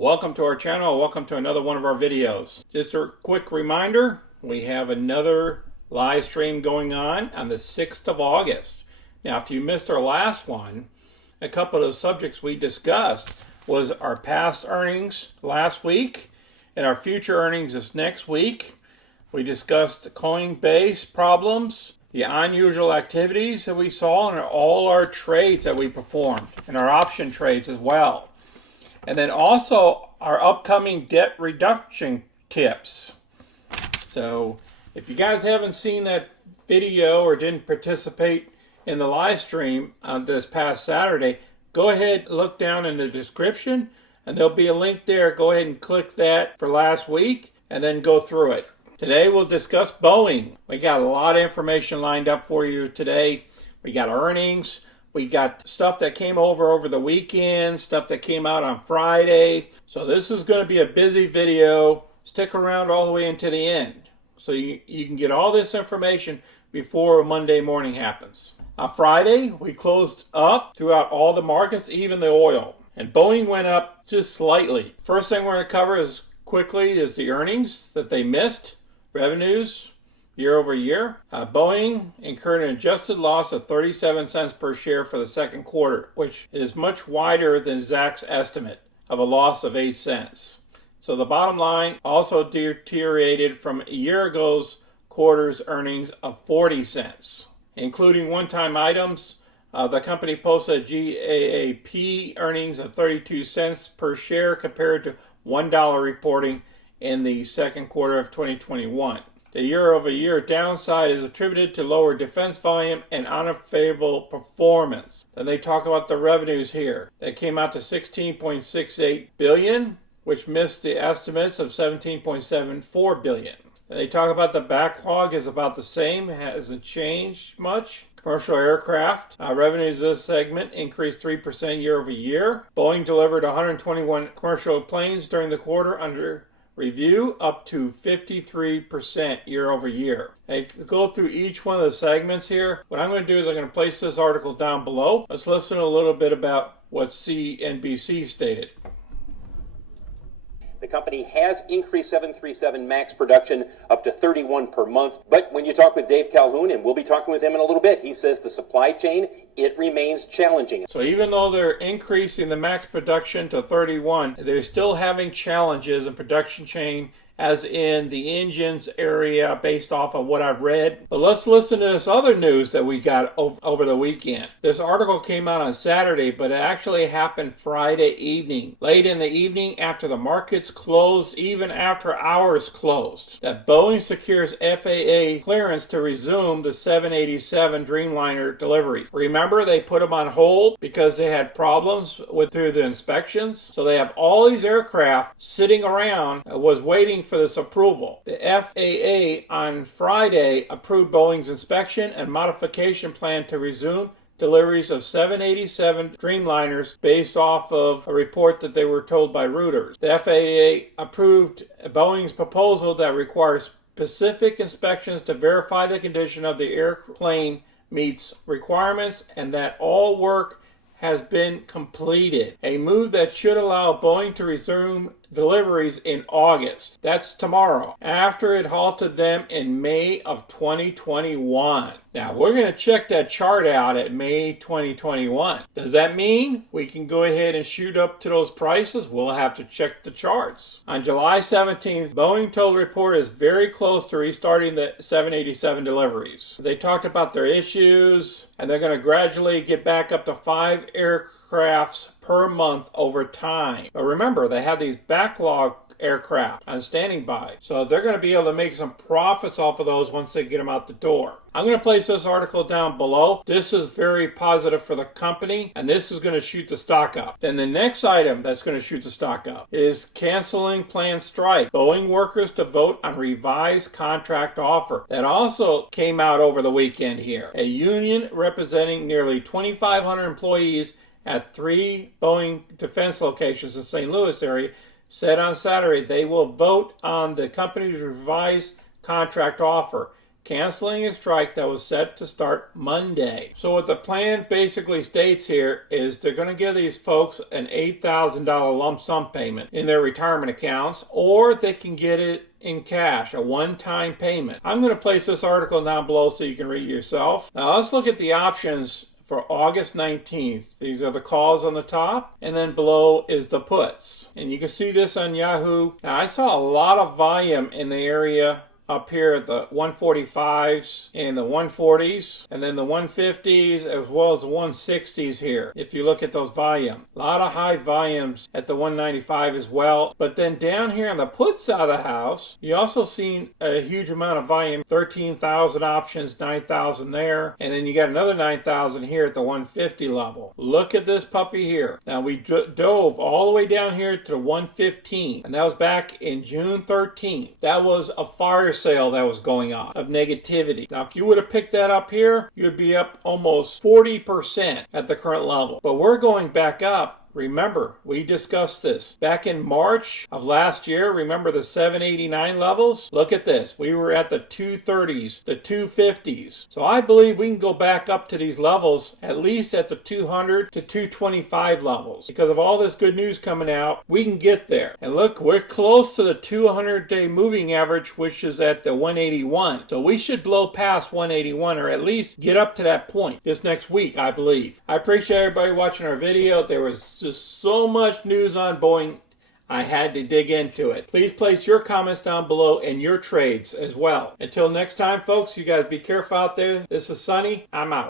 Welcome to our channel. Welcome to another one of our videos. Just a quick reminder, we have another live stream going on the 6th of August. Now, if you missed our last one, a couple of the subjects we discussed was our past earnings last week and our future earnings this next week. We discussed Coinbase problems, the unusual activities that we saw, and all our trades that we performed, and our option trades as well. And then also our upcoming debt reduction tips. So if you guys haven't seen that video or didn't participate in the live stream on this past Saturday, go ahead and look down in the description and there'll be a link there. Go ahead and click that for last week and then go through it. Today we'll discuss Boeing. We got a lot of information lined up for you today. We got earnings. We got stuff that came over the weekend, stuff that came out on Friday. So this is going to be a busy video. Stick around all the way into the end so you can get all this information before Monday morning happens. On Friday, we closed up throughout all the markets, even the oil. And Boeing went up just slightly. First thing we're going to cover is the earnings that they missed, revenues, year over year. Boeing incurred an adjusted loss of 37 cents per share for the second quarter, which is much wider than Zach's estimate of a loss of 8 cents. So the bottom line also deteriorated from a year ago's quarter's earnings of 40 cents. Including one-time items, the company posted GAAP earnings of 32 cents per share compared to $1 reporting in the second quarter of 2021. The year-over-year downside is attributed to lower defense volume and unfavorable performance. Then they talk about the revenues here. They came out to $16.68 billion, which missed the estimates of $17.74 billion. Then they talk about the backlog is about the same, hasn't changed much. Commercial aircraft revenues of this segment increased 3% year over year. Boeing delivered 121 commercial planes during the quarter under review, up to 53% year over year. I go through each one of the segments here. What I'm going to do is I'm going to place this article down below. Let's listen a little bit about what CNBC stated. The company has increased 737 MAX production up to 31 per month. But when you talk with Dave Calhoun, and we'll be talking with him in a little bit, he says the supply chain, it remains challenging. So even though they're increasing the MAX production to 31, they're still having challenges in production chain, as in the engines area, based off of what I've read. But let's listen to this other news that we got over the weekend. This article came out on Saturday, but it actually happened Friday evening. Late in the evening after the markets closed, even after hours closed, that Boeing secures FAA clearance to resume the 787 Dreamliner deliveries. Remember, they put them on hold because they had problems through the inspections. So they have all these aircraft sitting around, was waiting for this approval. The FAA on Friday approved Boeing's inspection and modification plan to resume deliveries of 787 Dreamliners based off of a report that they were told by Reuters. The FAA approved Boeing's proposal that requires specific inspections to verify the condition of the airplane meets requirements and that all work has been completed. A move that should allow Boeing to resume deliveries in August. That's tomorrow, after it halted them in May of 2021. Now, we're going to check that chart out at May 2021. Does that mean we can go ahead and shoot up to those prices? We'll have to check the charts. On July 17th, Boeing told reporters very close to restarting the 787 deliveries. They talked about their issues, and they're going to gradually get back up to 5 aircrafts per month over time. But remember, they have these backlog aircraft on standing by. So they're going to be able to make some profits off of those once they get them out the door. I'm going to place this article down below. This is very positive for the company, and this is going to shoot the stock up. Then the next item that's going to shoot the stock up is canceling planned strike. Boeing workers to vote on revised contract offer. That also came out over the weekend here. A union representing nearly 2,500 employees at 3 Boeing defense locations in St. Louis area said on Saturday they will vote on the company's revised contract offer. canceling a strike that was set to start Monday. So what the plan basically states here is they're going to give these folks an $8,000 lump sum payment in their retirement accounts, or they can get it in cash, a one-time payment. I'm going to place this article down below so you can read it yourself. Now let's look at the options for August 19th. These are the calls on the top, and then below is the puts. And you can see this on Yahoo. Now I saw a lot of volume in the area up here at the 145s and the 140s, and then the 150s as well as the 160s here. If you look at those volume, a lot of high volumes at the 195 as well. But then down here on the put side of the house, you also seen a huge amount of volume, 13,000 options, 9,000 there, and then you got another 9,000 here at the 150 level. Look at this puppy here. Now we dove all the way down here to 115, and that was back in June 13th. That was a fire sale that was going on of negativity. Now if you would have picked that up here, you'd be up almost 40% at the current level. But we're going back up. Remember, we discussed this back in March of last year. Remember the 789 levels? Look at this. We were at the 230s, the 250s. So I believe we can go back up to these levels, at least at the 200 to 225 levels. Because of all this good news coming out, we can get there. And look, we're close to the 200-day moving average, which is at the 181. So we should blow past 181, or at least get up to that point this next week, I believe. I appreciate everybody watching our video. There was just so much news on Boeing, I had to dig into it. Please place your comments down below and your trades as well. Until next time, folks, you guys be careful out there. This is Sonny. I'm out.